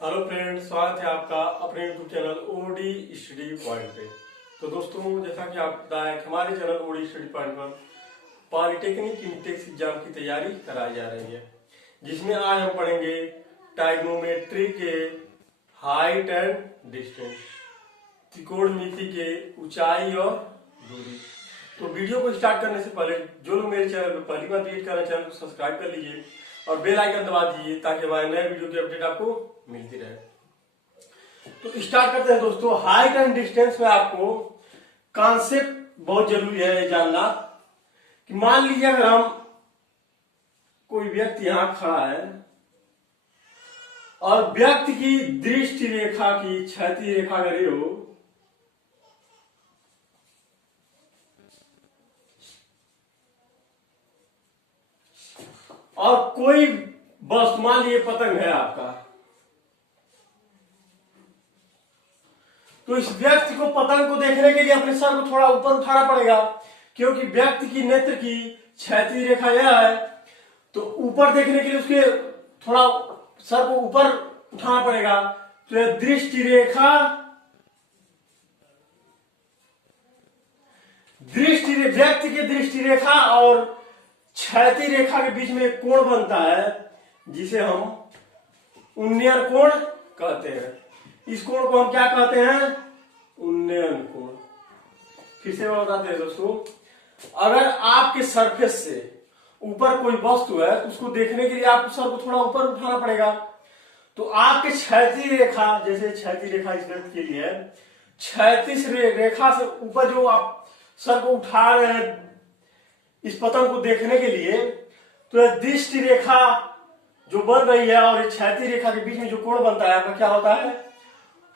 Hello friend, स्वागत है आपका अपने YouTube channel OD study point पे। तो दोस्तों, जैसा कि आप पता है कि हमारे चैनल ओडी स्टडी पॉइंट पर पॉलिटेक्निक इंटेक्स एग्जाम की तैयारी कराई जा रही है, जिसमें आज हम पढ़ेंगे ट्राइगोनोमेट्री के हाइट एंड डिस्टेंस, त्रिकोणमिति के ऊंचाई और दूरी। तो वीडियो को स्टार्ट करने से पहले जो लोग मेरे चैनल पर पहली बार विजिट कर रहे हैं, चैनल को सब्सक्राइब कर लीजिए और बेल आइकन दबा दीजिए ताकि हमारे नए वीडियो की अपडेट आपको मिलती रहे। तो स्टार्ट करते हैं दोस्तों। हाइट एंड डिस्टेंस में आपको कॉन्सेप्ट बहुत जरूरी है जानना कि मान लीजिए अगर हम कोई व्यक्ति यहां खड़ा है और व्यक्ति की दृष्टि रेखा की क्षैतिज रेखा अगर ये हो और कोई वस्तु, मान लीजिए पतंग है आपका, तो इस व्यक्ति को पतंग को देखने के लिए अपने सर को थोड़ा ऊपर उठाना पड़ेगा, क्योंकि व्यक्ति की नेत्र की क्षैतिज रेखा यह है। तो ऊपर देखने के लिए उसके थोड़ा सर को ऊपर उठाना पड़ेगा। तो यह दृष्टि रेखा, व्यक्ति की दृष्टि रेखा और क्षैतिज रेखा के बीच में एक कोण बनता है जिसे हम उन्नयन कोण कहते हैं। इस कोण को हम क्या कहते हैं? उन्नयन कोण। फिर से मैं बताते हैं दोस्तों, अगर आपके सरफेस से ऊपर कोई वस्तु है तो उसको देखने के लिए आपको सर को थोड़ा ऊपर उठाना पड़ेगा। तो आपके क्षैतिज रेखा, जैसे क्षैतिज रेखा इस व्यक्ति के लिए है, क्षैतिज रेखा से ऊपर जो आप सर को उठा रहे हैं इस पतंग को देखने के लिए, तो यह दृष्टि रेखा जो बन रही है और क्षैतिज रेखा के बीच में जो कोण बनता है आपका क्या होता है?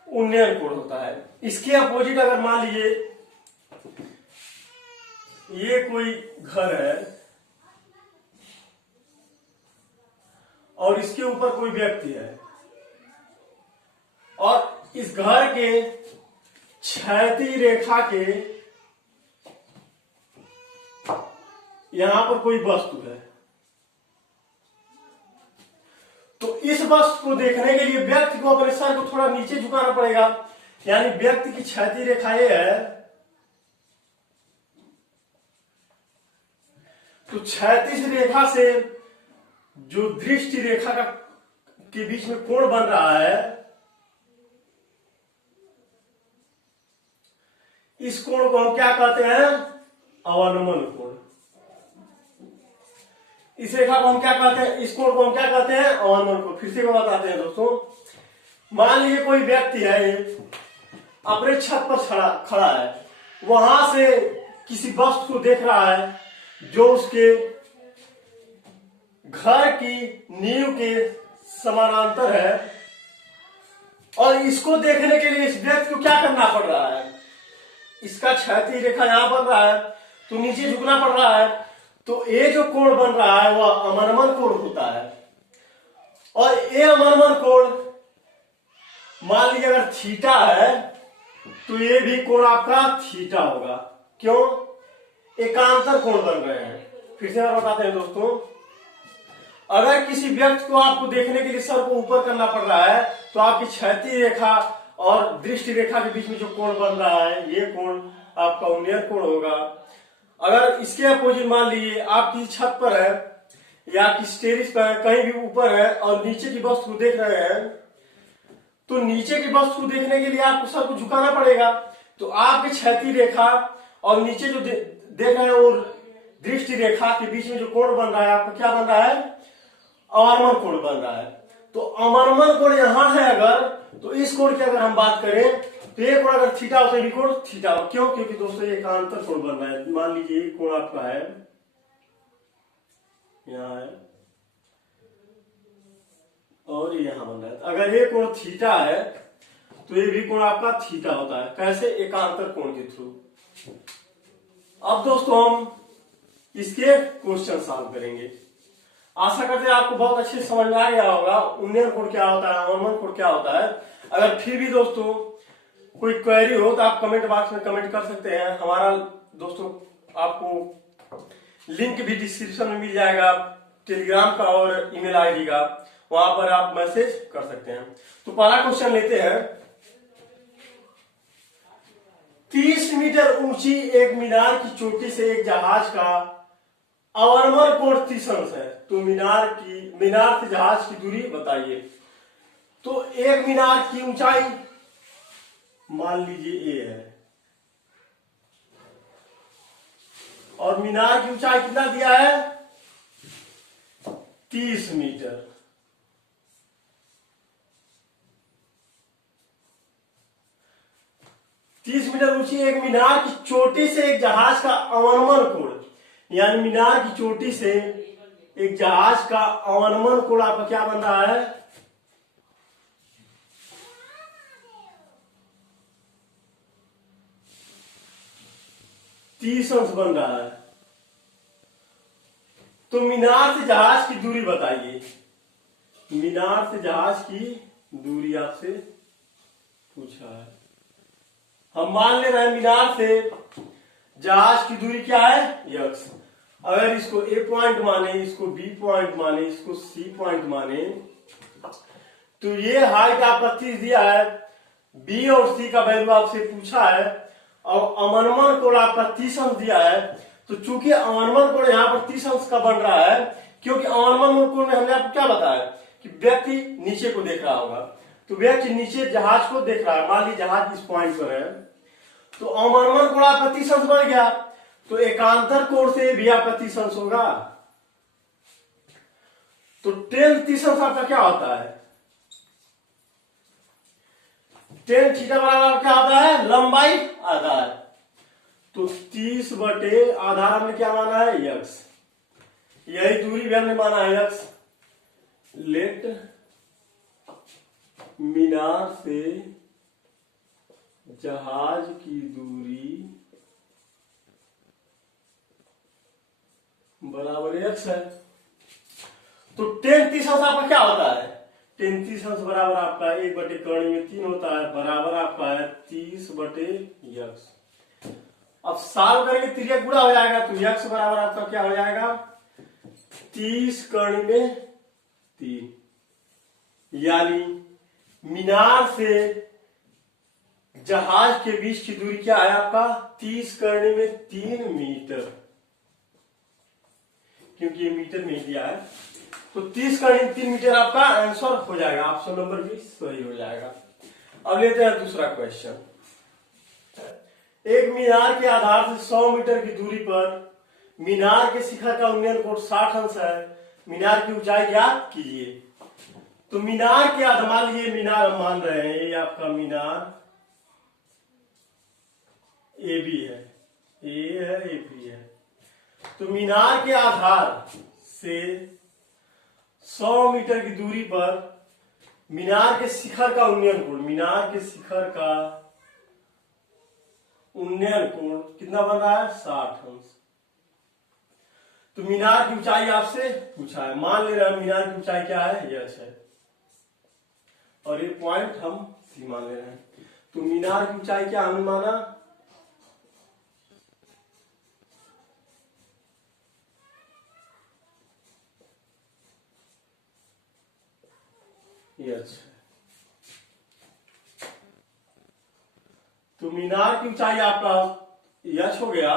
उन्नयन कोण होता है। इसके अपोजिट अगर मान लीजिए ये कोई घर है और इसके ऊपर कोई व्यक्ति है और इस घर के क्षैतिज रेखा के यहां पर कोई वस्तु है, तो इस वस्तु को देखने के लिए व्यक्ति को अपने सर को थोड़ा नीचे झुकाना पड़ेगा। यानी व्यक्ति की क्षैतिज रेखा ये है, तो क्षैतिज रेखा से जो दृष्टि रेखा का के बीच में कोण बन रहा है, इस कोण को हम क्या कहते हैं? अवनमन कोण। इस रेखा को हम क्या कहते हैं? इस कोण को हम क्या कहते हैं? अवनमन कोण। फिर से बताते हैं दोस्तों, मान लीजिए कोई व्यक्ति है अपने छत पर खड़ा है, वहां से किसी वस्तु को देख रहा है जो उसके घर की नींव के समानांतर है, और इसको देखने के लिए इस व्यक्ति को क्या करना पड़ रहा है? इसका क्षैतिज रेखा यहां बन रहा है तो नीचे झुकना पड़ रहा है। तो ये जो कोण बन रहा है वह अवनमन कोण होता है। और ये अवनमन कोण मान लीजिए अगर थीटा है तो ये भी कोण आपका थीटा होगा। क्यों? एकांतर कोण बन रहे हैं। फिर से बताते हैं दोस्तों, अगर किसी व्यक्ति को आपको देखने के लिए सर को ऊपर करना पड़ रहा है तो आपकी क्षैतिज रेखा और दृष्टि रेखा के बीच में जो कोण बन रहा है ये कोण आपका उन्नयन कोण होगा। अगर इसके अपोजिट मान लीजिए आप किसी छत पर है या किसी टेरिस पर है, कहीं भी ऊपर है और नीचे की वस्तु को देख रहे हैं, तो नीचे की वस्तु को देखने के लिए आपको सर को झुकाना पड़ेगा। तो आपकी क्षैतिज रेखा और नीचे जो देख रहे हैं और दृष्टि रेखा के बीच में जो कोण बन रहा है आपका क्या बन रहा है? अवनमन कोण बन रहा है। तो अवनमन कोण यहां है अगर, तो इस कोण की अगर हम बात करें तो ये कोण अगर थीटा हो तो ये कोण थीटा हो। क्यों? क्योंकि दोस्तों ये एकांतर कोण बन रहा है। मान लीजिए ये कोण आपका है, यहां है और यहां बन रहा है। अगर ये कोण थीटा है तो ये भी कोण आपका थीटा होता है। कैसे? एकांतर कोण के थ्रू। अब दोस्तों हम इसके क्वेश्चन सॉल्व करेंगे। आशा करते हैं आपको बहुत अच्छे से समझ में आ गया होगा उन्नयन कोण क्या होता है, अवनमन कोण क्या होता है। अगर फिर भी दोस्तों कोई क्वेरी हो तो आप कमेंट बॉक्स में कमेंट कर सकते हैं। हमारा दोस्तों आपको लिंक भी डिस्क्रिप्शन में मिल जाएगा, टेलीग्राम का और ईमेल आईडी का। वहां पर आप मैसेज कर सकते हैं। तो पहला क्वेश्चन लेते हैं। 30 मीटर ऊंची एक मीनार की चोटी से एक जहाज का अवनमन कोण 30 अंश है। तो मीनार से जहाज की दूरी बताइए। तो एक मीनार की ऊंचाई मान लीजिए ए है और मीनार की ऊंचाई कितना दिया है 30 मीटर। तीस मीटर ऊंची एक मीनार की चोटी से एक जहाज का अवनमन कोण, यानी मीनार की चोटी से एक जहाज का अवनमन कोण आपका क्या बन रहा है 30 अंश बन रहा है। तो मीनार से जहाज की दूरी बताइए। मीनार से जहाज की दूरी आपसे पूछा है। हम मान ले रहे हैं मीनार से जहाज की दूरी क्या है x। अगर इसको ए पॉइंट माने, इसको बी पॉइंट माने, इसको सी पॉइंट माने, तो ये हाइट आपका 30 दिया है। बी और सी का वैल्यू आपसे पूछा है और अवनमन कोण आपका 30 अंश दिया है। तो चूंकि अवनमन कोण यहाँ पर 30 अंश का बन रहा है, क्योंकि अवनमन कोण में हमने आपको क्या बताया कि व्यक्ति नीचे को देख रहा होगा। तो व्यक्ति नीचे जहाज को देख रहा है, मान लीजिए जहाज इस पॉइंट पर है, तो अवनमन कोण आपका 30 अंश बन गया। तो एकांतर कोण से भी आपका 30 अंश होगा। तो टेन 30 अंश आपका क्या होता है टेन थीटा बराबर क्या होता है लंबाई आधार। तो 30 बटे आधार हमने क्या माना है x, यही दूरी भी हमने माना है x। लेट मीनार से जहाज की दूरी बराबर x है। तो टेन 30 अंश आपका क्या होता है 30 अंश बराबर आपका 1/3 में 3 होता है, बराबर आपका है 30 बटे x। अब साल करेंगे त्रिज्या गुणा हो जाएगा, तो x बराबर आपका क्या हो जाएगा 30 कर्ण में 3, यानी मीनार से जहाज के बीच की दूरी क्या है आपका 30 कर्ण में 3 मीटर, क्योंकि ये मीटर में दिया है। तो 30 कर्ण 3 मीटर आपका आंसर हो जाएगा, ऑप्शन नंबर भी सही हो जाएगा। अब लेते हैं दूसरा क्वेश्चन। एक मीनार के आधार से 100 मीटर की दूरी पर मीनार के शिखर का उन्नयन कोण 60 अंश है। मीनार की ऊंचाई ज्ञात कीजिए। तो मीनार के आधार, मान लीजिए मीनार हम मान रहे हैं, ये आपका मीनार ए बी है, ए है ए बी है। तो मीनार के आधार से 100 मीटर की दूरी पर मीनार के शिखर का उन्नयन कोण, मीनार के शिखर का उन्नयन कोण कितना बन रहा है 60 अंश। तो मीनार की ऊंचाई आपसे पूछा है, मान ले रहे हैं मीनार की ऊंचाई क्या है यह है और ये पॉइंट हम सी मान ले रहे हैं। तो मीनार की ऊंचाई क्या हमने माना यह। तो मीनार की ऊंचाई आपका यश हो गया।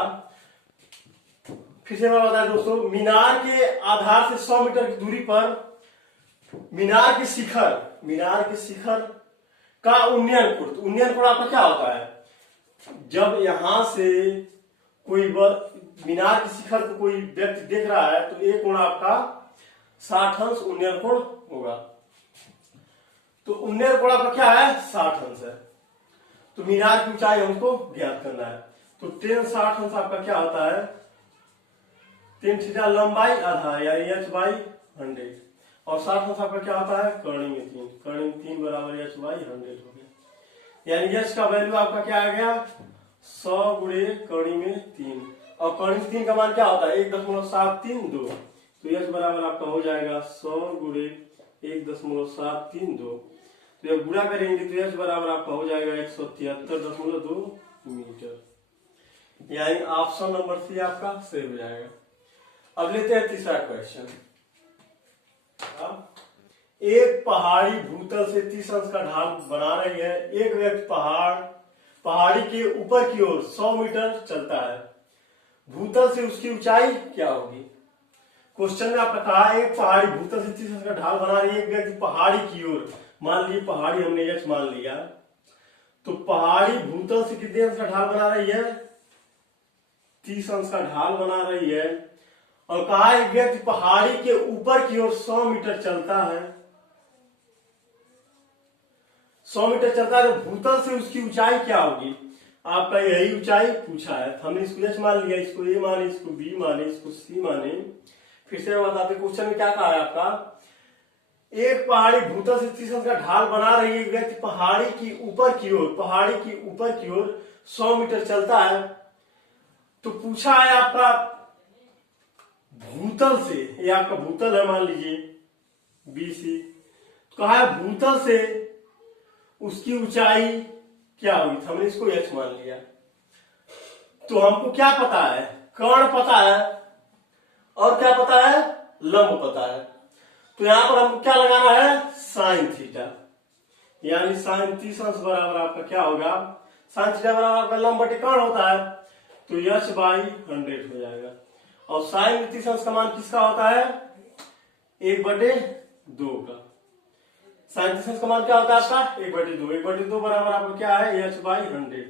फिर से मैं बता दूं दोस्तों, मीनार के आधार से 100 मीटर की दूरी पर मीनार के शिखर का उन्नयन कोण। तो उन्नयन कोण आपका क्या होता है जब यहां से कोई मीनार के शिखर को कोई व्यक्ति देख रहा है तो एक कोण आपका 60 अंश उन्नयन कोण होगा। तो उन्नयन कोण आपका क्या है 60 अंश है। तो मीनार की ऊंचाई हमको ज्ञात करना है। तो टेन 60 अंश आपका क्या होता है 3 थीटा लंबाई आधार, यानी h/100 और 60 अंश आपका क्या होता है कर्ण में 3, कर्ण में 3 बराबर h/100 हो गया। यानी h का वैल्यू आपका क्या आ गया 100 गुणे कर्ण में 3 और कर्ण में 3 का मान क्या होता है 1.732। तो h बराबर आपका हो जाएगा 100 गुणे 1.732। तो जब गुणा करेंगे तो h बराबर आपका हो जाएगा 173.2 मीटर, यानी ऑप्शन नंबर सी आपका सही हो जाएगा। अब लेते हैं तीसरा क्वेश्चन। एक पहाड़ी भूतल से 30 अंश का ढाल बना रही है। एक व्यक्ति पहाड़ी के ऊपर की ओर 100 मीटर चलता है। भूतल से उसकी ऊंचाई क्या होगी? क्वेश्चन में आपने कहा एक पहाड़ी भूतल से 30 अंश का ढाल बना रही है। एक व्यक्ति पहाड़ी की ओर, मान ली पहाड़ी हमने यच मान लिया, तो पहाड़ी भूतल से कितने अंश का ढाल बना रही है? 30 अंश का ढाल बना रही है। और कहा एक व्यक्ति पहाड़ी के ऊपर की ओर 100 मीटर चलता है। 100 मीटर चलता है तो भूतल से उसकी ऊंचाई क्या होगी? आपका यही ऊंचाई पूछा है। हमने इसको एच मान लिया, इसको ए माने, इसको बी माने, इसको सी माने। फिर से बताते क्वेश्चन में क्या कहा है आपका, एक पहाड़ी भूतल से 30 अंश का ढाल बना रही है। एक व्यक्ति पहाड़ी की ऊपर की ओर 100 मीटर चलता है। तो पूछा है आपका भूतल से, ये आपका भूतल है मान लीजिए बी सी, तो कहा है भूतल से उसकी ऊंचाई क्या हुई? तो हमने इसको एच मान लिया। तो हमको क्या पता है? कर्ण पता है और क्या पता है? लंब पता है। तो यहां पर हमको क्या लगाना है? साइन थीटा, यानी साइन 30 अंश बराबर आपका क्या होगा? साइन थीटा बराबर आपका लंब बटे कर्ण होता है, तो एच बाई 100 हो जाएगा। और साइन 30 अंश का मान किसका होता है? 1/2 का। साइन 30 अंश का मान क्या होता है आपका? 1/2। 1/2 बराबर आपका क्या है? H by 100।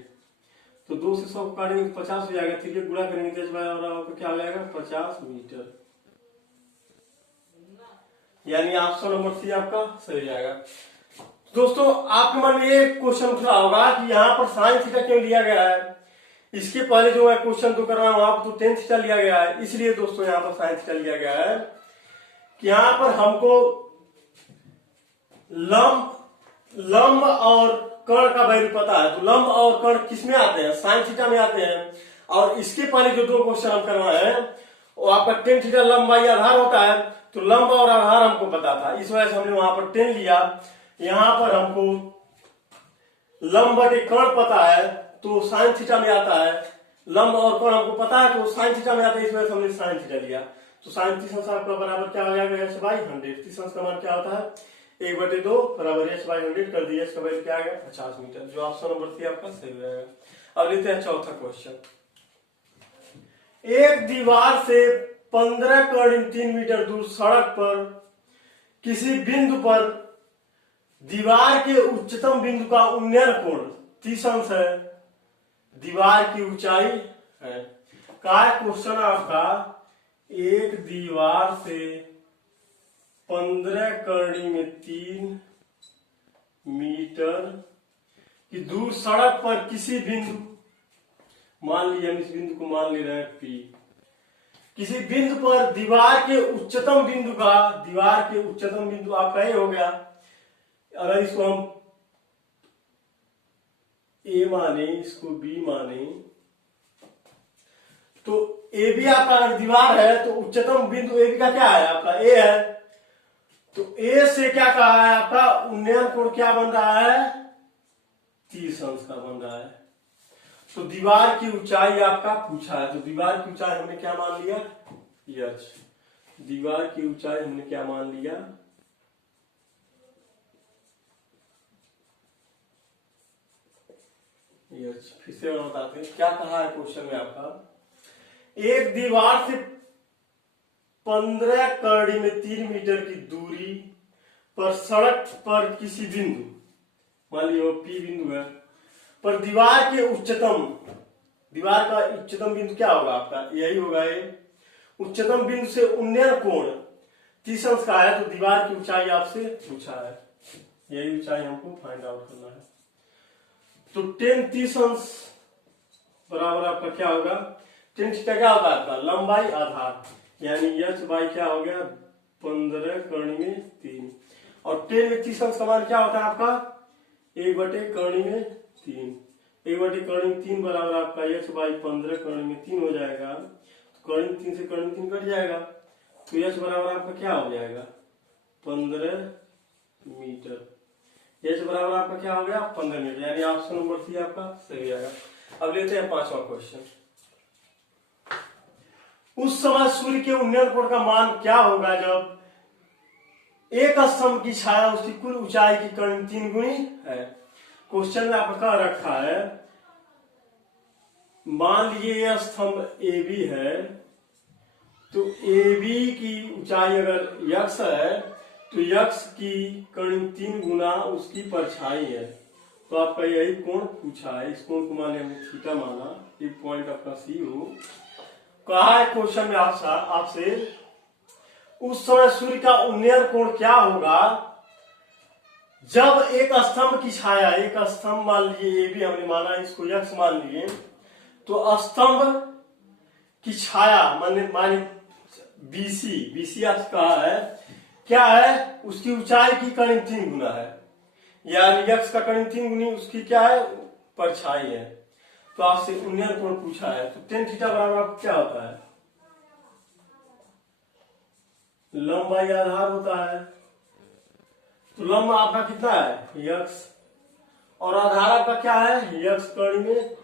तो 2 से 100 काटेंगे तो 50 हो जाएगा। ठीक है, गुणा करेंगे तो एच बाई आपका क्या हो जाएगा? 50 मीटर। यानी ऑप्शन नंबर सी आपका सही जाएगा। दोस्तों आपके मन में ये क्वेश्चन उठ रहा होगा कि यहाँ पर साइन थीटा क्यों लिया गया है? इसके पहले जो मैं क्वेश्चन तो कर रहा हूं आप, तो टेन थीटा लिया गया है। इसलिए दोस्तों यहाँ पर साइन थीटा लिया गया है कि यहाँ पर हमको लंब और कर्ण का वैल्यू पता है। तो लंब और कर्ण किस में आते हैं? साइन थीटा में आते हैं। और इसके पहले जो 2 क्वेश्चन हम करवाए हैं वो आपका टेन थीटा लंब बाई आधार होता है। तो लंब और आधार हमको पता था, इस वजह से हमने वहां पर 10 लिया। यहां पर हमको लंब बटे कर्ण पता है तो साइन थीटा में आता है। लंब और कर्ण हमको पता है तो साइन थीटा में आता है, इस वजह से हमने साइन थीटा लिया। तो साइन 30 अंश आपका बराबर क्या हो जाएगा? H by 100। 30 अंश का मान क्या होता है? 1/2 बराबर एच बाई 100 कर दिया। इसका वैल्यू क्या आ गया? 50 मीटर। जो ऑप्शन नंबर सी आपका सही हो जाएगा। अब लेते हैं चौथा क्वेश्चन। एक दीवार से 15 कर्ण 3 मीटर दूर सड़क पर किसी बिंदु पर दीवार के उच्चतम बिंदु का उन्नयन कोण 30 अंश है। दीवार की ऊंचाई है। क्या क्वेश्चन आपका, एक दीवार से 15 करणी में 3 मीटर की दूर सड़क पर किसी बिंदु, मान लीजिए हम इस बिंदु को मान ले रहे हैं पी, किसी बिंदु पर दीवार के उच्चतम बिंदु आपका ये हो गया। अगर इसको हम ए माने, इसको बी माने, तो ए बी आपका अगर दीवार है तो उच्चतम बिंदु ए बी का क्या है? आपका ए है। तो ए से क्या कहा है आपका? उन्नयन कोण क्या बन रहा है? 30 अंश का बन रहा है। तो दीवार की ऊंचाई आपका पूछा है, तो दीवार की ऊंचाई हमने क्या मान लिया? एच। दीवार की ऊंचाई हमने क्या मान लिया? एच। फिर से बताते हैं क्या कहा है क्वेश्चन में आपका, एक दीवार से 15 करणी में 3 मीटर की दूरी पर सड़क पर किसी बिंदु, मान लीजिए पी बिंदु है, पर दीवार का उच्चतम बिंदु क्या होगा आपका? यही होगा ये। उच्चतम बिंदु से उन्नयन कोण 30 अंश का है, तो दीवार की ऊंचाई आपसे पूछा है। यही ऊंचाई हमको फाइंड आउट करना है। तो 10 30 अंश बराबर आपका क्या होगा? 10 थीटा क्या होता है आपका? लंबाई आधार, यानी एच बाई क्या हो गया? 15 करणी में 3। और 10 में 30 अंश का मान क्या होता है आपका? 1/3 करणी में 3। 1/3 करणी में 3 बराबर आपका एच बाई 15 करणी में 3 हो जाएगा। तो करणी 3 से करणी 3 कट जाएगा, तो एच बराबर आपका क्या हो जाएगा? 15 मीटर। एच बराबर आपका क्या हो गया? 15 मीटर। यानी ऑप्शन नंबर सी आपका सही आएगा। अब लेते हैं 5वां क्वेश्चन। उस समय सूर्य के उन्नयन कोण का मान क्या होगा जब एक स्तंभ की छाया उसकी कुल ऊंचाई की करीब 3 गुनी है। क्वेश्चन में आपका कह रखा है, मान लीजिए यह स्तंभ ए बी है, तो ए बी की ऊंचाई अगर यक्स है तो यक्स की करीब 3 गुना उसकी परछाई है। तो आपका यही कोण पूछा है, इस कोण को माने हमने थीटा माना, एक पॉइंट आपका सी हो। कहा है क्वेश्चन में आपसे उस समय सूर्य का उन्नयन कोण क्या होगा जब एक स्तंभ की छाया, एक स्तंभ मान लीजिए ए बी हमने माना, इसको यक्स मान लिए, तो स्तंभ की छाया माने बीसी आपसे कहा है क्या है, उसकी ऊंचाई की करीब 3 गुना है, यानी यक्स का करीब 3 गुनी उसकी क्या है, परछाई है। तो आपसे उन्नयन कोण पूछा है, तो टेन थीटा बराबर आपको क्या होता है, लंबाई आधार होता है। तो लंब आपका कितना है, यक्स, और आधार आपका क्या है, यक्स कड़ी में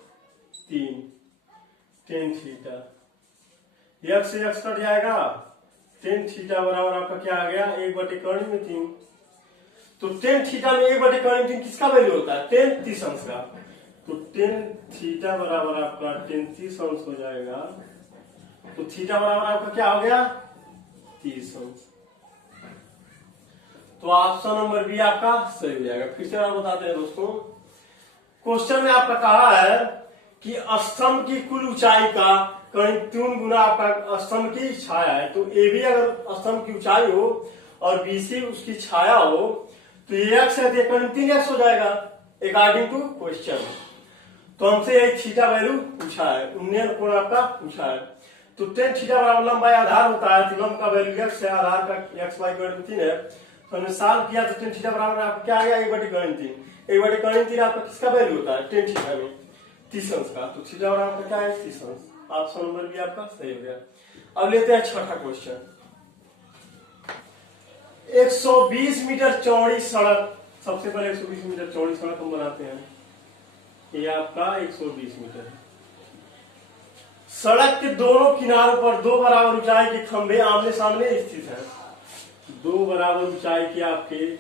3, टेन थीटा, यक्स से यक्स कट जाएगा, टेन थीटा बराबर आपका क्या आ गया, 1/कड़ी में 3। तो टेन थीटा में 1/कड़ी में 3 किसका वैल्यू होता है, टेन 30 अंश का। तो टेन थीटा बराबर आपका टेन 30 अंश हो जाएगा। तो थीटा बराबर आपका क्या हो गया, 30 अंश। तो ऑप्शन नंबर बी आपका सही हो जाएगा। फिर से आप बताते हैं दोस्तों, क्वेश्चन में आपका कहा है कि स्तंभ की कुल ऊंचाई का करीब 3 गुना आपका स्तंभ की छाया है। तो ए बी अगर स्तंभ की ऊंचाई हो और बीसी उसकी छाया हो तो ये एक्स है, तो करीब 3x हो जाएगा अकॉर्डिंग टू क्वेश्चन। तो हमसे यही थीटा वैल्यू पूछा है, उन्नयन कोण आपका पूछा है। तो टेन थीटा बराबर लंबाई आधार होता है, तो लंब का वैल्यू x है, आधार का x y करीब 3 है। तो हमने सॉल्व किया तो टेन थीटा बराबर आपका क्या आ गया, 1/3। 1/3 आपका किसका वैल्यू होता है, टेन थीटा में 30 अंश का। तो थीटा बराबर आपका क्या है, 30 अंश। ऑप्शन नंबर भी आपका सही हो गया। अब लेते हैं छठा क्वेश्चन। 120 मीटर चौड़ी सड़क, सबसे पहले 120 मीटर चौड़ी सड़क हम बनाते हैं। ये आपका 120 मीटर है। सड़क के दोनों किनारों पर 2 बराबर ऊंचाई के खंभे आमने सामने स्थित हैं। 2 बराबर ऊंचाई के आपके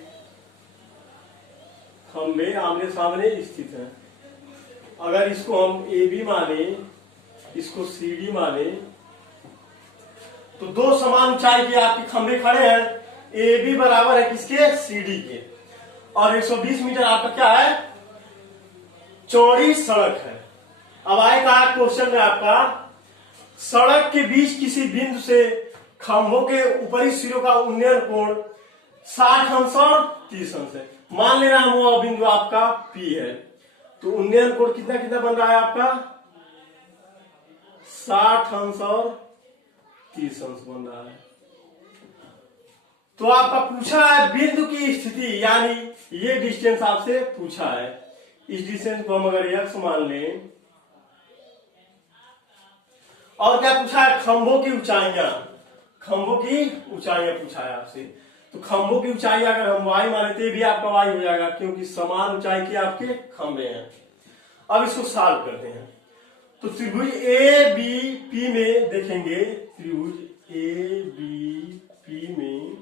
खंभे आमने सामने स्थित हैं। अगर इसको हम ए बी माने, इसको सी डी माने, तो 2 समान ऊंचाई के आपके खंभे खड़े हैं। ए बी बराबर है किसके, सी डी के, और 120 मीटर आपका क्या है, चौड़ी सड़क है। अब आएगा क्वेश्चन में आपका, सड़क के बीच किसी बिंदु से खंभों के ऊपरी सिरों का उन्नयन कोण 60 अंश और 30 अंश है। मान लेना हम वो बिंदु आपका P है, तो उन्नयन कोण कितना कितना बन रहा है आपका, 60 अंश और 30 अंश बन रहा है। तो आपका पूछा है बिंदु की स्थिति, यानी ये डिस्टेंस आपसे पूछा है। इस डिस्टेंस को हम अगर x मान लें, और क्या पूछा है, खंभों की ऊंचाइयां, खंभों की ऊंचाइयां पूछा है आपसे। तो खंभों की ऊंचाई अगर हम y माने तो भी आपका y हो जाएगा, क्योंकि समान ऊंचाई के आपके खंभे हैं। अब इसको सॉल्व करते हैं। तो त्रिभुज ए बी पी में देखेंगे, त्रिभुज ए बी पी में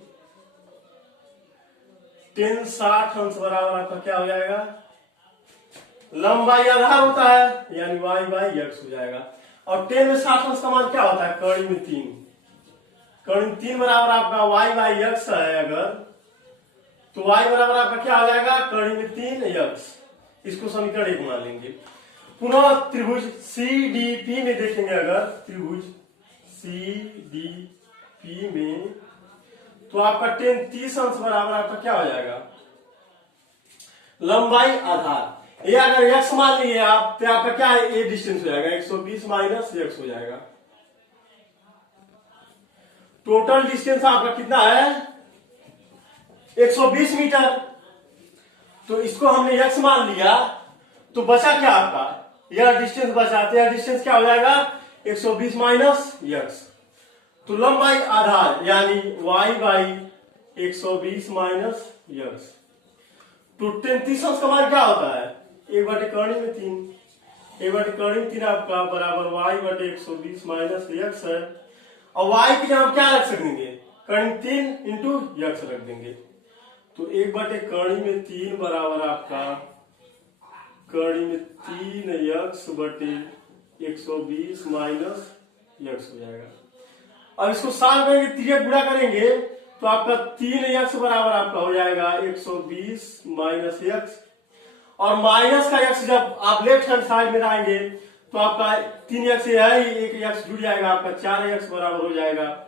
टेन 60 अंश बराबर आपका क्या हो जाएगा, लंबाई आधार होता है, यानी y/x हो जाएगा। और 10 में 60 अंश का मान क्या होता है, कड़ी में 3, कड़ी में 3 बराबर आपका y/x है अगर, तो y बराबर आपका क्या हो जाएगा, कड़ी में 3x। इसको समीकरण 1 मान लेंगे। पुनः त्रिभुज CDP में देखेंगे, अगर त्रिभुज CDP में, तो आपका 10 30 अंश बराबर आपका क्या हो जाएगा, लंबाई आधार। ये अगर x मान लिए आप, तो आपका क्या है, ये डिस्टेंस हो जाएगा 120 माइनस x हो जाएगा। टोटल डिस्टेंस आपका कितना है, 120 मीटर। तो इसको हमने x मान लिया, तो बचा क्या आपका, यह डिस्टेंस बचा। तो यह डिस्टेंस क्या हो जाएगा, 120 माइनस x। तो लंबाई आधार यानी y/120 माइनस x। तो 30 अंश का मान क्या होता है, 1/कड़ी में 3, 1/कड़ी में 3 आपका बराबर y/120 माइनस x है। और y की जगह क्या रख सकेंगे, कर्ण 3 इंटू यक्स रख देंगे। तो 1/3 बराबर आपका कर्ण में 3 यक्स बटे 120 माइनस यक्स हो जाएगा। अब इसको साल करेंगे, तिरक गुणा करेंगे तो आपका 3 यक्स बराबर आपका हो जाएगा 120 माइनस यक्स, और माइनस का यक्स जब आप लेफ्ट हैंड साइड में लाएंगे तो आपका 3 यक्स है ही, 1 यक्स जुड़ जाएगा, आपका 4 यक्स बराबर हो जाएगा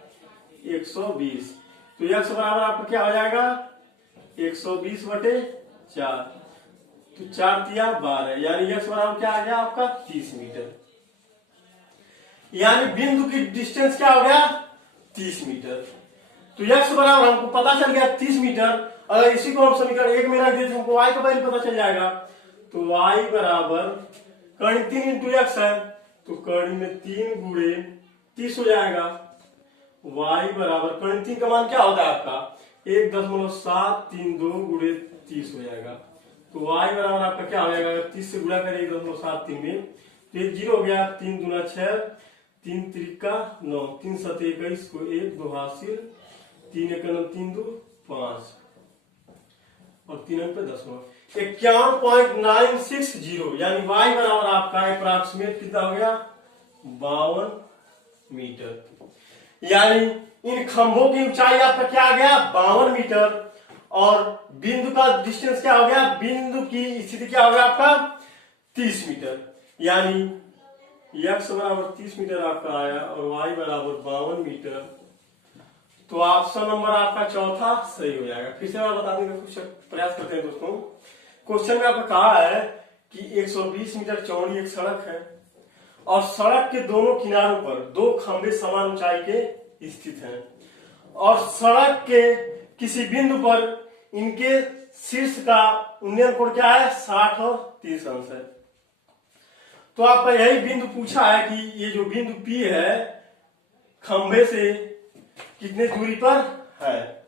120। तो यक्स बराबर आपका क्या हो जाएगा 120 बटे 4, तो 4 तिया 12, यानी यक्स बराबर क्या आ गया आपका 30 मीटर। यानी बिंदु की डिस्टेंस क्या हो गया 30 मीटर। तो यक्स बराबर हमको पता चल गया 30 मीटर। अगर इसी को हम समीकरण 1 में रख देते तो हमको y का वैल्यू पता चल जाएगा। तो y बराबर कर्ण 3 इंटू यक्स है, तो कर्ण में 3 गुणे 30 हो जाएगा। y बराबर कर्ण 3 का मान क्या होता है आपका 1.732 गुणे 30 हो जाएगा। तो y बराबर आपका क्या हो जाएगा 30 से गुणा करें 1.73 में, तो ये 0 हो गया, 3 दूना 6, 3 त्रिका 9, 3 7 21 को 1 2 हासिल, 3 1 9 3 2 5 और 3 अंक पे 10 51.960, यानी y बराबर आपका अप्रॉक्सीमेट कितना हो गया 52 मीटर। यानी इन खंभों की ऊंचाई आपका क्या आ गया 52 मीटर, और बिंदु का डिस्टेंस क्या हो गया, बिंदु की स्थिति क्या हो गया आपका 30 मीटर। यानी x बराबर 30 मीटर आपका आया और y बराबर 52 मीटर। तो ऑप्शन नंबर आपका चौथा सही हो जाएगा। फिर से मैं बताने का कुछ प्रयास करते हैं दोस्तों। क्वेश्चन में आपका कहा है कि 120 मीटर चौड़ी एक सड़क है और सड़क के दोनों किनारों पर 2 खंभे समान ऊंचाई के स्थित हैं, और सड़क के किसी बिंदु पर इनके शीर्ष का उन्नयन कोण क्या है 60 और 30 अंश है। तो आपका यही बिंदु पूछा है कि ये जो बिंदु P है खंभे से कितने दूरी पर है,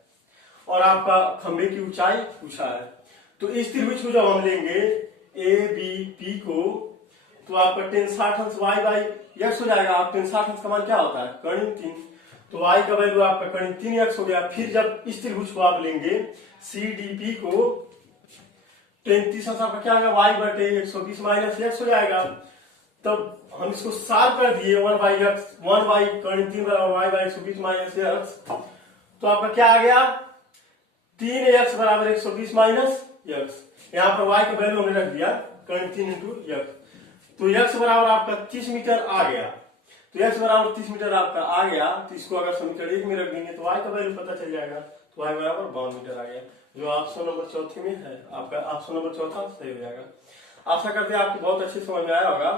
और आपका खंभे की ऊंचाई पूछा है। तो इस त्रिभुज को जब हम लेंगे ABP को, तो आपका 1060 अंश y बाई x हो जाएगा। आप 1060 अंश का मान क्या होता है कर्ण 3, तो y का वैल्यू आपका कर्ण 3x हो गया। फिर जब इस त्रिभुज को आप लेंगे CDP को, 33 अंश आपका क्या होगा y बटे 120 माइनस x हो जाएगा। तब हम इसको सॉल्व कर दिए 1 बाई कर्ण 3 बराबर y बाई 120 माइनस x, तो आपका क्या आ गया 3x बराबर 120 माइनस x। यहाँ पर y का वैल्यू हमने रख दिया कर्ण 3 इंटू x, तो x बराबर आपका 30 मीटर आ गया। तो x बराबर 30 मीटर आपका आ गया, तो इसको अगर समीकरण 1 में रख देंगे तो y का वैल्यू पता चल जाएगा। तो y बराबर 52 मीटर आ गया, जो ऑप्शन नंबर चौथे में है। आपका ऑप्शन नंबर चौथा सही हो जाएगा। आशा करते हैं आपको बहुत अच्छे समझ में आया होगा।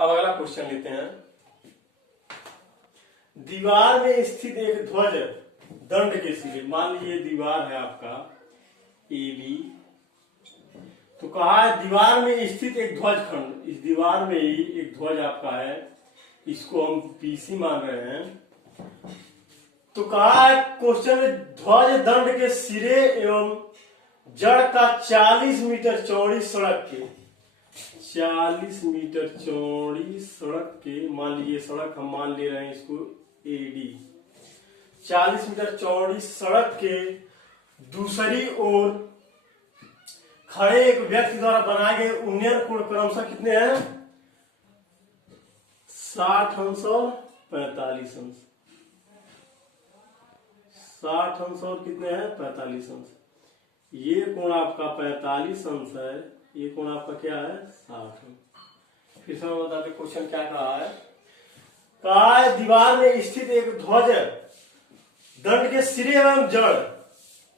अब अगला क्वेश्चन लेते हैं। दीवार में स्थित एक ध्वज दंड के सिरे, मान लीजिए दीवार है आपका AB, तो कहा है दीवार में स्थित एक ध्वज खंड, इस दीवार में ही एक ध्वज आपका है, इसको हम PC मान रहे हैं। तो कहा है क्वेश्चन में ध्वज दंड के सिरे एवं जड़ का 40 मीटर चौड़ी सड़क के, 40 मीटर चौड़ी सड़क के, मान लीजिए सड़क हम मान ले रहे हैं इसको AD, 40 मीटर चौड़ी सड़क के दूसरी ओर खड़े एक व्यक्ति द्वारा बनाए गए उन्नयन कोण क्रमशः कितने हैं 60 अंश और 45 अंश, 60 अंश और कितने हैं 45 अंश। ये कोण आपका 45 अंश है, ये कोण आपका क्या है 60 अंश। फिर से मैं बताते क्वेश्चन क्या कहा है। कहा है दीवार में स्थित एक ध्वज दंड के सिरे एवं जड़,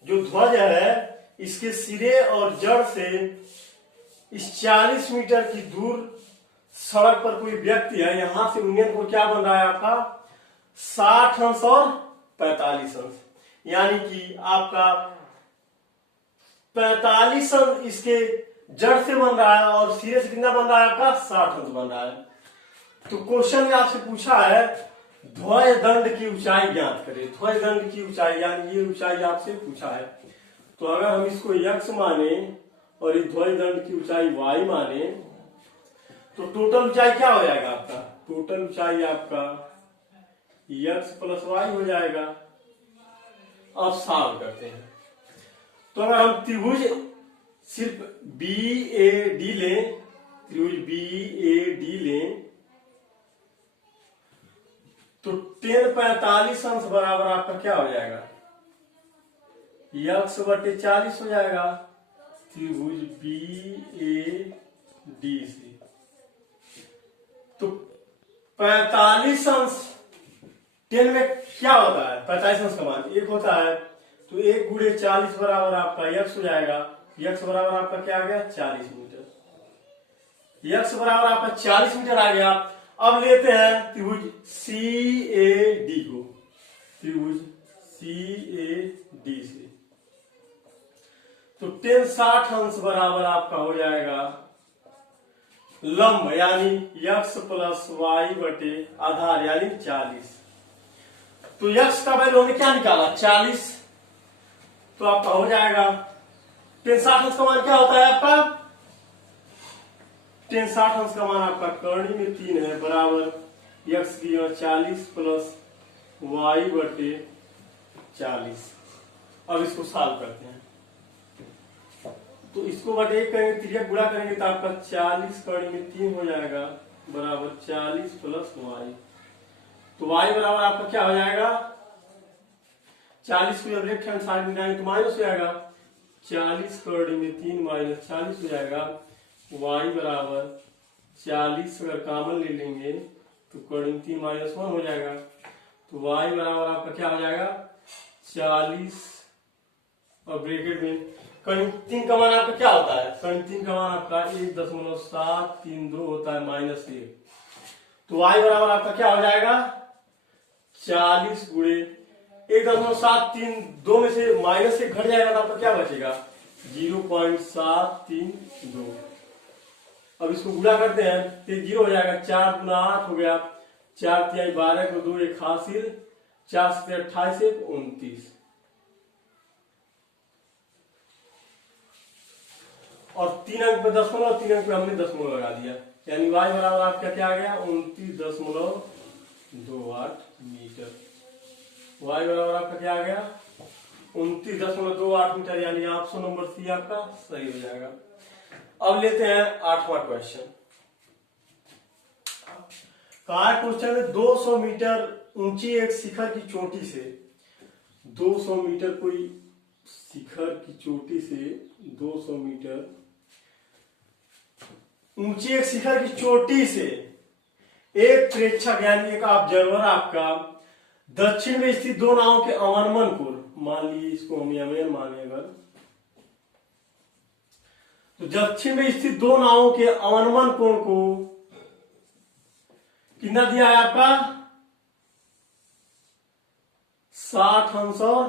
जो ध्वज है इसके सिरे और जड़ से इस 40 मीटर की दूर सड़क पर कोई व्यक्ति है, यहां से उन्नयन कोण क्या बन रहा है आपका 60 अंश और 45 अंश, यानी कि आपका 45 अंश इसके जड़ से बन रहा है और सिरे से कितना बन रहा है आपका 60 अंश बन रहा है। तो क्वेश्चन में आपसे पूछा है ध्वज दंड की ऊंचाई ज्ञात करें, ध्वज दंड की ऊंचाई, यानी ये ऊंचाई आपसे पूछा है। तो अगर हम इसको x माने और इस ध्वज दंड की ऊंचाई y माने, तो टोटल ऊंचाई क्या हो जाएगा आपका, टोटल ऊंचाई आपका x प्लस y हो जाएगा। अब सॉल्व करते हैं। तो अगर हम त्रिभुज सिर्फ बी ए डी लें, त्रिभुज बी ए डी लें, तो 10/45 अंश बराबर आपका क्या हो जाएगा, x/40 हो जाएगा त्रिभुज बी ए डी से। तो 45 अंश 10 में क्या होता है, 45 अंश का मान 1 होता है, तो 1 गुणे 40 बराबर आपका x हो जाएगा। x बराबर आपका क्या आ गया, 40 मीटर। x बराबर आपका 40 मीटर आ गया। अब लेते हैं त्रिभुज सी ए डी को, त्रिभुज सी ए डी से। तो 10/60 अंश बराबर आपका हो जाएगा लंब यानी x प्लस वाई बटे आधार यानी 40। तो x का वैल्यू हमने क्या निकाला, 40। तो आपका हो जाएगा 10/60 अंश का मान क्या होता है आपका, 10/60 अंश का मान आपका करनी में 3 है, बराबर x की 40 प्लस वाई बटे 40। अब इसको सॉल्व करते हैं। तो इसको बटे 1 करेंगे, त्रिज्या गुणा करेंगे तो आपका 40 करनी में 3 हो जाएगा, बराबर 40 प्लस वाई। तो y बराबर आपका क्या हो जाएगा, 40 को जब लेफ्ट हैंड साइड में जाएंगे तो माइनस हो जाएगा, 40 करनी में 3 माइनस 40 हो जाएगा। y बराबर 40 अगर कॉमन ले लेंगे तो करनी में 3 माइनस 1 हो जाएगा। तो y बराबर आपका क्या हो जाएगा, 40 और ब्रैकेट में करीब 3 का मान आपका क्या होता है, करीब 3 का मान आपका 1.732 होता है, -1। तो y बराबर आपका क्या हो जाएगा, 40 गुणे 1.732 में से -1 घट जाएगा तो आपका क्या बचेगा, 0.732। अब इसको गुणा करते हैं तो 0 हो जाएगा, 4 गुना 8 हो गया, 4 तिहाई 12 को 2 1 हासिल, 4 से 28 1 29। और 3 अंक पे दशमलव, 3 अंक पे हमने दशमलव लगा दिया, यानी y बराबर आपका क्या आ गया, 29.28 मीटर। y बराबर आपका क्या आ गया, 29.28 मीटर, यानी ऑप्शन नंबर सी आपका सही हो जाएगा। अब लेते हैं 8वां क्वेश्चन। कहा क्वेश्चन में 200 मीटर ऊंची एक शिखर की चोटी से, 200 मीटर कोई शिखर की चोटी से 200 मीटर ऊंची एक शिखर की चोटी से एक प्रेक्षक यानी एक ऑब्जर्वर आपका दक्षिण में स्थित 2 नावों के अवनमन को, मान लीजिए इसको हम यमन माने अगर, तो दक्षिण में स्थित 2 नावों के अवनमन कोण को कितना दिया है आपका, 60 अंश और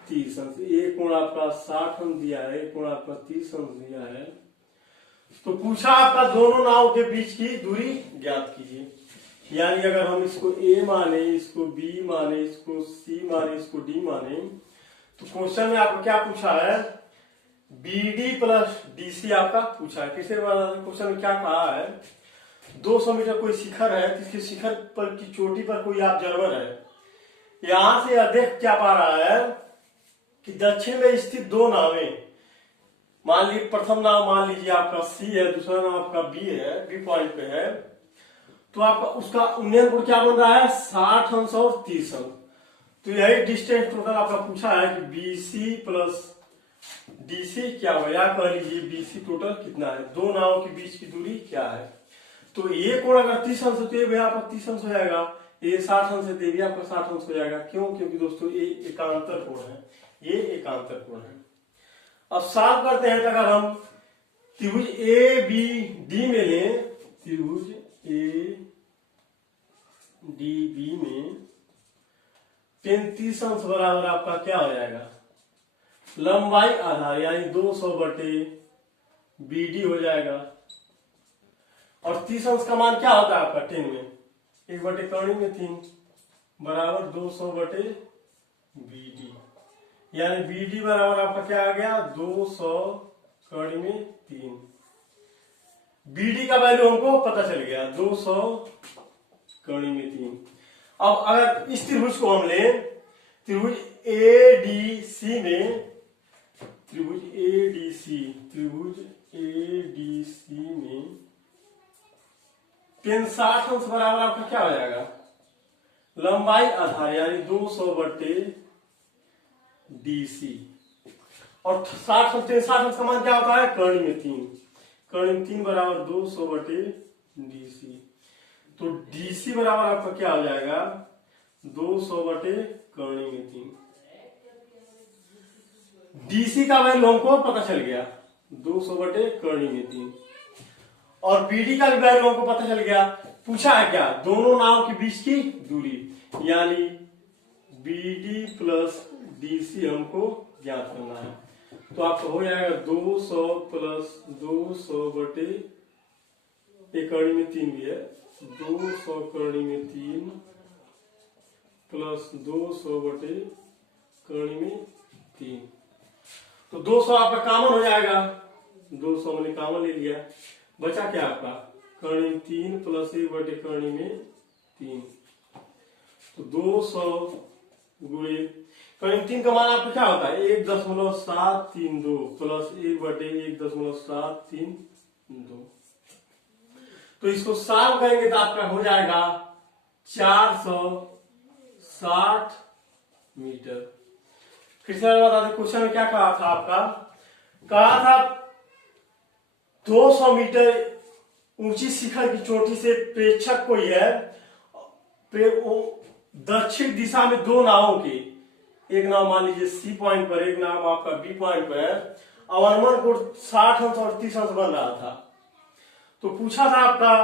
30 अंश। एक कोण आपका 60 अंश दिया है, एक कोण आपका 30 अंश दिया है। तो पूछा आपका दोनों नाव के बीच की दूरी ज्ञात कीजिए। यानी अगर हम इसको A माने, इसको B माने, इसको C माने, इसको D माने, तो क्वेश्चन में आपको क्या पूछा है, BD प्लस DC आपका पूछा है। किसी क्वेश्चन में क्या कहा है, 200 मीटर कोई शिखर है, इसके शिखर पर की चोटी पर कोई ऑब्जर्वर है। यहां से देख क्या पा रहा है कि दक्षिण में स्थित 2 नावें, मान लीजिए प्रथम नाव मान लीजिए आपका C है, दूसरा नाव आपका B है, B पॉइंट पे है, तो आपका उसका उन्नयन कोण क्या बन रहा है, 60 अंश और 30 अंश। तो यही डिस्टेंस टोटल आपका पूछा है कि BC प्लस DC क्या होगा, या कह लीजिए BC टोटल कितना है, 2 नाव के बीच की दूरी क्या है। तो ये कोण अगर 30 अंश है तो ये भी आपका 30 अंश हो जाएगा, ये 60 अंश है तो ये भी आपका 60 अंश हो जाएगा। क्यों, क्योंकि दोस्तों ये एकांतर कोण है, ये एकांतर कोण है। अब सॉल्व करते हैं, तो अगर हम त्रिभुज ABD में लें, त्रिभुज ADB में 35 अंश बराबर आपका क्या हो जाएगा, लंबाई आधार यानी 200 बटे BD हो जाएगा। और 30 अंश का मान क्या होता है आपका 10 में, 1 बटे करनी में 3 बराबर 200 बटे BD, यानी BD बराबर आपका क्या आ गया, 200 करनी में 3। BD का वैल्यू हमको पता चल गया, 200 करनी में 3। अब अगर इस त्रिभुज को हम लें त्रिभुज एडीसी में त्रिभुज एडीसी में tan 60 अंश बराबर आपका क्या हो जाएगा, लंबाई आधार यानी 200/DC। और 60 अंश का मान क्या होता है, कर्ण में 3 बराबर 200/DC। तो DC बराबर आपका क्या हो जाएगा, 200/3। DC का वैल्यू हमको पता चल गया 200/3। और BD का भी वैल्यू हमको पता चल गया। पूछा है क्या, दोनों नाव के बीच की दूरी यानी BD प्लस DC हमको ज्ञात करना है। तो आपको हो जाएगा 200 प्लस 200/, एक कड़ी में 3 भी है, 200 कड़ी में 3 प्लस 200/कड़ी में 3। तो 200 आपका कॉमन हो जाएगा, 200 मैंने कॉमन ले लिया, बचा क्या आपका कर्ण में 3 प्लस 1/कर्ण में 3। तो 200 गुणे कर्ण में 3 का मान आपका क्या होता है, 1.732 प्लस 1/1.732। तो इसको सॉल्व करेंगे तो आपका हो जाएगा 460 मीटर। फिर से बता दें, क्वेश्चन में क्या कहा था आपका, कहा था 200 मीटर ऊंची शिखर की चोटी से प्रेक्षक कोई है, दक्षिण दिशा में दो नावों की, एक नाव मान लीजिए C पॉइंट पर, एक नाव आपका B पॉइंट पर है, अवनमन कोण 60 अंश और 30 अंश बन रहा था। तो पूछा था आपका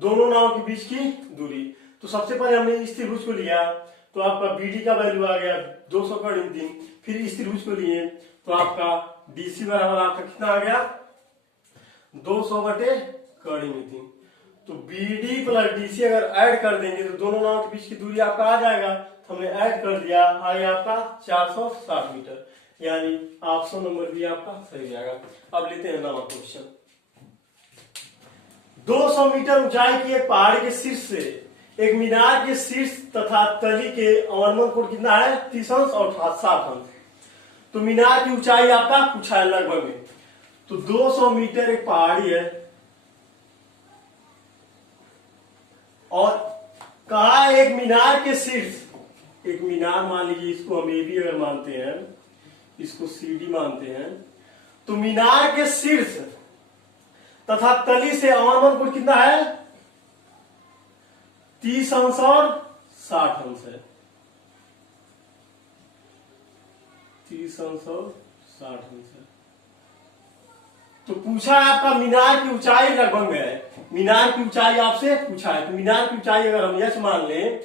दोनों नाव के बीच की दूरी। तो सबसे पहले हमने इस त्रिभुज को लिया, तो आपका BD का वैल्यू आ गया 200 कर्ण में 3। फिर इस त्रिभुज को लिए तो आपका DC बराबर आपका कितना आ गया, 200/कर्ण में 3। तो BD प्लस DC अगर ऐड कर देंगे तो दोनों नाव के बीच की दूरी आपका आ जाएगा। तो हमने ऐड कर दिया, आ गया आपका 460 मीटर, यानी ऑप्शन नंबर भी आपका सही जाएगा। अब लेते हैं नवा क्वेश्चन। 200 मीटर ऊंचाई की एक पहाड़ी के शीर्ष से एक मीनार के शीर्ष तथा तली के अवनमन कोण कितना है, 30 अंश और 60 अंश। तो मीनार की ऊंचाई आपका पूछा है लगभग में। तो 200 मीटर एक पहाड़ी है और कहा एक मीनार के शीर्ष, एक मीनार मान लीजिए, इसको हम AB अगर मानते हैं, इसको CD मानते हैं, तो मीनार के शीर्ष तथा तली से अवनमन कोण कितना है, 30 अंश और 60 अंश है, 30 अंश और 60 अंश है। तो पूछा है आपका मीनार की ऊंचाई लगभग है, मीनार की ऊंचाई आपसे पूछा है। तो मीनार की ऊंचाई अगर हम H मान लें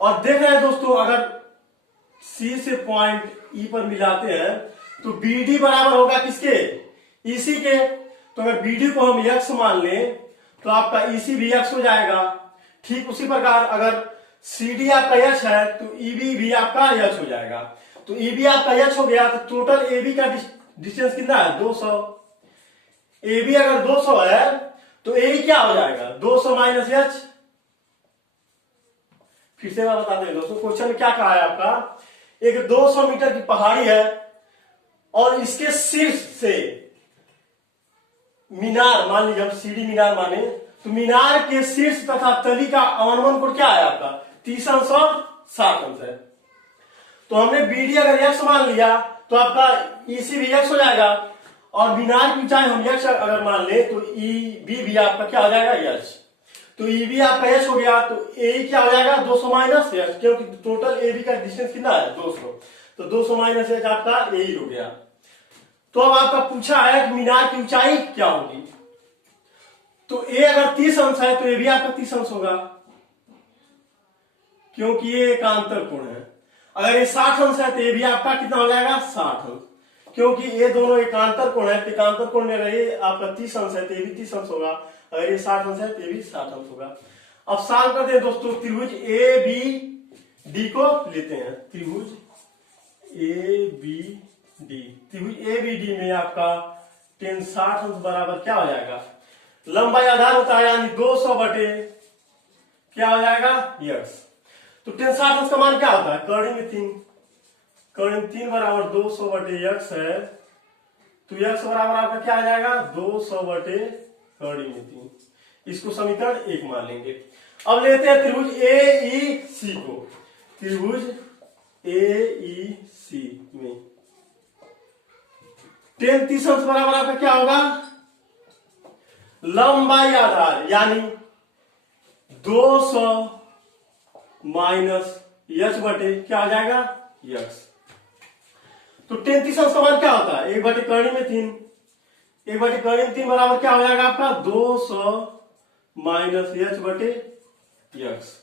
और देख रहे हैं दोस्तों, अगर C से पॉइंट E पर मिलाते हैं तो BD बराबर होगा किसके, EC के। तो अगर BD को हम X मान लें तो आपका EC भी X हो जाएगा। ठीक उसी प्रकार अगर CD आपका H है तो EB भी आपका H हो जाएगा। तो EB आपका H हो गया, तो टोटल AB का डिस्टेंस कितना है, 200। AB अगर 200 है तो A क्या हो जाएगा, 200 माइनस H। फिर से मैं बता दें दोस्तों, क्वेश्चन में क्या कहा है आपका, एक 200 मीटर की पहाड़ी है और इसके शीर्ष से मीनार, मान लीजिए हम CD मीनार माने, तो मीनार के शीर्ष तथा तली का अवनमन कोण क्या है आपका, 30 अंश और 60 अंश है। तो हमने BD अगर X मान लिया तो आपका EC भी X हो जाएगा, और मीनार की ऊंचाई हम X अगर मान ले तो EB भी आपका क्या हो जाएगा, H। तो EB आपका H हो गया, तो A क्या हो जाएगा, 200 माइनस H, क्योंकि टोटल AB का डिस्टेंस कितना है, 200। तो 200 माइनस H आपका A ही हो गया। तो अब आपका पूछा है कि मीनार की ऊंचाई क्या होगी। तो A अगर 30 अंश है तो A भी आपका 30 अंश होगा, क्योंकि ये एकांतर कोण है। अगर ये 60 अंश है तो ये भी आपका कितना हो जाएगा, 60 अंश, क्योंकि ये दोनों एकांतर कोण है। एकांतर कोण में अगर ये आपका 30 अंश है तो ये भी 30 अंश होगा, अगर ये 60 अंश है तो ये भी 60 अंश होगा। अब सॉल्व करते हैं दोस्तों, त्रिभुज ABD को लेते हैं। त्रिभुज ABD, त्रिभुज ABD में आपका tan 60 अंश बराबर क्या हो जाएगा, लंबाई आधार होता है यानी 200 बटे क्या हो जाएगा, X। तो tan 60 अंश का मान क्या होता है, कर्ण में 3, कर्ण 3 बराबर 200 बटे यक्स है, तो यक्स बराबर आपका क्या आ जाएगा 200 बटे कर्ण में 3। इसको समीकरण 1 मान लेंगे। अब लेते हैं त्रिभुज AEC को। त्रिभुज AEC में tan 30 अंश बराबर आपका क्या होगा लंबाई आधार, यानी 200 माइनस यच बटे क्या आ जाएगा यक्स। तो tan 30 अंश का मान क्या होता है 1 बटे कर्ण में 3। 1 बटे कर्ण में 3 बराबर क्या हो जाएगा आपका 200 माइनस यच बटे यक्स।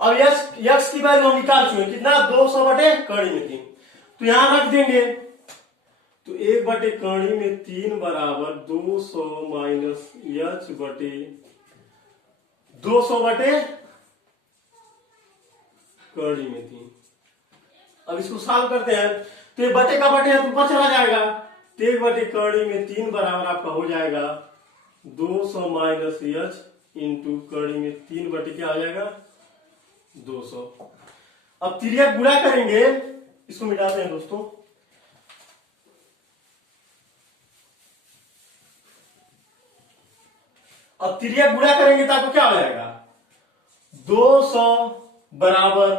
अब यक्स की वैल्यू हम निकाल चुके हैं कितना 200 बटे कर्ण में 3, तो यहां रख देंगे। तो 1 बटे कर्ण में 3 बराबर 200 माइनस यच बटे 200 बटे कर्ण में 3। अब इसको सॉल्व करते हैं, तो ये बटे का बटे है तो ऊपर चला जाएगा। तो 1 बटे कर्ण में 3 बराबर आपका हो जाएगा 200 माइनस यच इंटू कर्ण में 3 बटे क्या आ जाएगा 200। अब तिर्यक गुणा करेंगे, इसको मिटाते हैं दोस्तों। अब तिर्यक गुणा करेंगे तो आपको क्या हो जाएगा 200 बराबर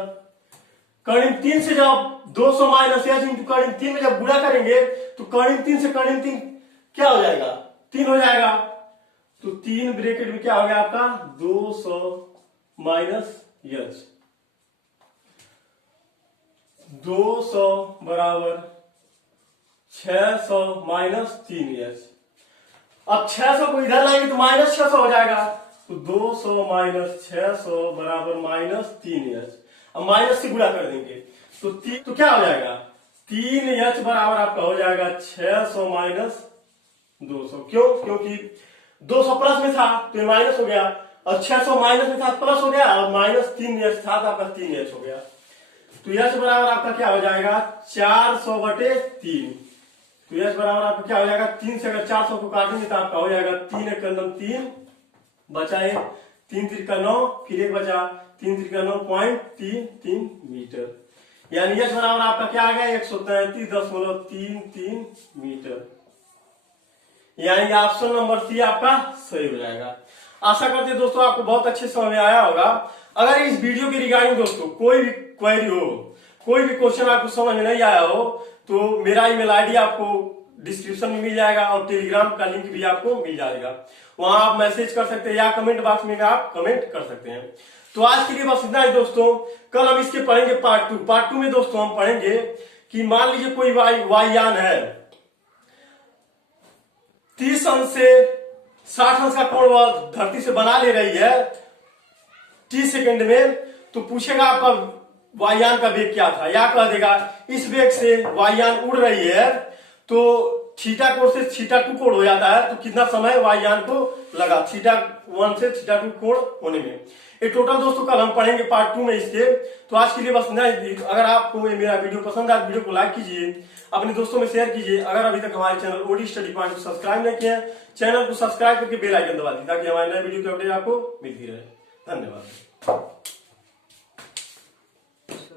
कर्ण 3 से जब 200 माइनस यच इंटू कर्ण 3 में जब गुणा करेंगे तो कर्ण 3 से कर्ण 3 क्या हो जाएगा 3 हो जाएगा। तो 3 ब्रैकेट में क्या हो गया आपका 200 माइनस यच, 200 बराबर 600 माइनस 3 यच। अब 600 को इधर लाएंगे तो माइनस 600 हो जाएगा। तो 200 माइनस 600 बराबर माइनस 3 यच। अब माइनस से गुणा कर देंगे तो क्या हो जाएगा 3 यच बराबर आपका हो जाएगा 600 माइनस 200। क्यों? क्योंकि 200 प्लस में था तो ये माइनस हो गया, और 600 माइनस में था प्लस हो गया, और माइनस 3 यच था तो आपका 3 यच हो गया। तो यच बराबर आपका क्या हो जाएगा 400 बटे 3। तो यच बराबर आपका क्या हो जाएगा 3 से अगर 400 को काटेंगे तो आपका हो जाएगा 3 एक 3 बचा 1, 3 त्रिका 9, फिर 1 बचा 3 त्रिका 9.33 मीटर, यानी यच बराबर आपका क्या आ गया 133.33 मीटर। यानी ऑप्शन नंबर सी आपका सही हो जाएगा। आशा करते हैं दोस्तों आपको बहुत अच्छे समझ में आया होगा। अगर इस वीडियो के रिगार्डिंग दोस्तों कोई भी क्वेरी हो, कोई भी क्वेश्चन आपको समझ में नहीं आया हो, तो मेरा ईमेल आईडी आपको डिस्क्रिप्शन में मिल जाएगा और टेलीग्राम का लिंक भी आपको मिल जाएगा, वहां आप मैसेज कर सकते हैं या कमेंट बॉक्स में आप कमेंट कर सकते हैं। तो आज के लिए बस इतना ही दोस्तों। कल हम इसके पढ़ेंगे पार्ट टू में दोस्तों हम पढ़ेंगे कि मान लीजिए कोई वायुयान है 30 अंश से 60 अंश का कोण वह धरती से बना ले रही है 30 सेकंड में, तो पूछेगा आपका वायुयान का वेग क्या था, या कह देगा इस वेग से वायुयान उड़ रही है तो थीटा कोण से थीटा 2 कोण हो जाता है, तो कितना समय वायुयान को लगा थीटा 1 से थीटा 2 कोण होने में। ये टोटल दोस्तों कल हम पढ़ेंगे पार्ट 2 में इसके। तो आज के लिए बस नहीं, अगर आपको ये मेरा वीडियो पसंद आए वीडियो को लाइक कीजिए, अपने दोस्तों में शेयर कीजिए। अगर अभी तक हमारे चैनल ओडी स्टडी पॉइंट को सब्सक्राइब नहीं किया चैनल को सब्सक्राइब करके बेल आइकन दबा दी ताकि हमारे नए वीडियो की अपडेट आपको मिलती रहे। धन्यवाद।